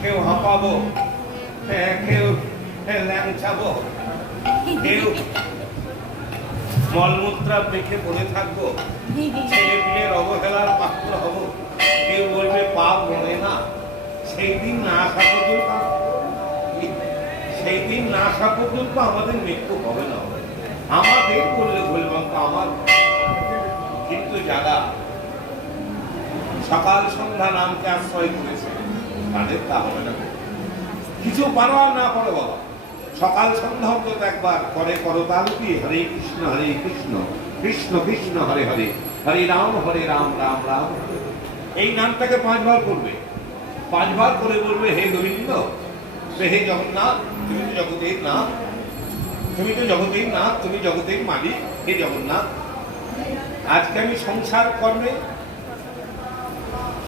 কেউ হাঁপাবো, কেউ ল্যাংচাবো, কেউ মলমূত্রা মেখে পড়ে থাকবো, ছেলে পিলের অবহেলার পাত্র হব, কেউ বলবে পাপ মনে না। সেই দিন না আসা পর্যন্ত আমাদের মৃত্যু হবে না। আমাদের করলে ভুলবন্ত আমার, কিন্তু যারা সকাল সন্ধ্যা নামকে আশ্রয় করেছে তাদের তা হবে না। কিছু পারো আর না পারো বাবা, সকাল সন্ধ্যা অন্তত একবার করে করতাল দিয়ে হরে কৃষ্ণ কৃষ্ণ কৃষ্ণ হরে হরে, হরে রাম রাম রাম। এই নামটাকে 5 বার করবে, 5 বার করে বলবে হে গোবিন্দ, হে জগন্নাথ, তুমি তো জগতের নাথ, তুমি তো জগতের নাথ, তুমি জগতের মালিক। হে জগন্নাথ, আজকে আমি সংসার কর্মে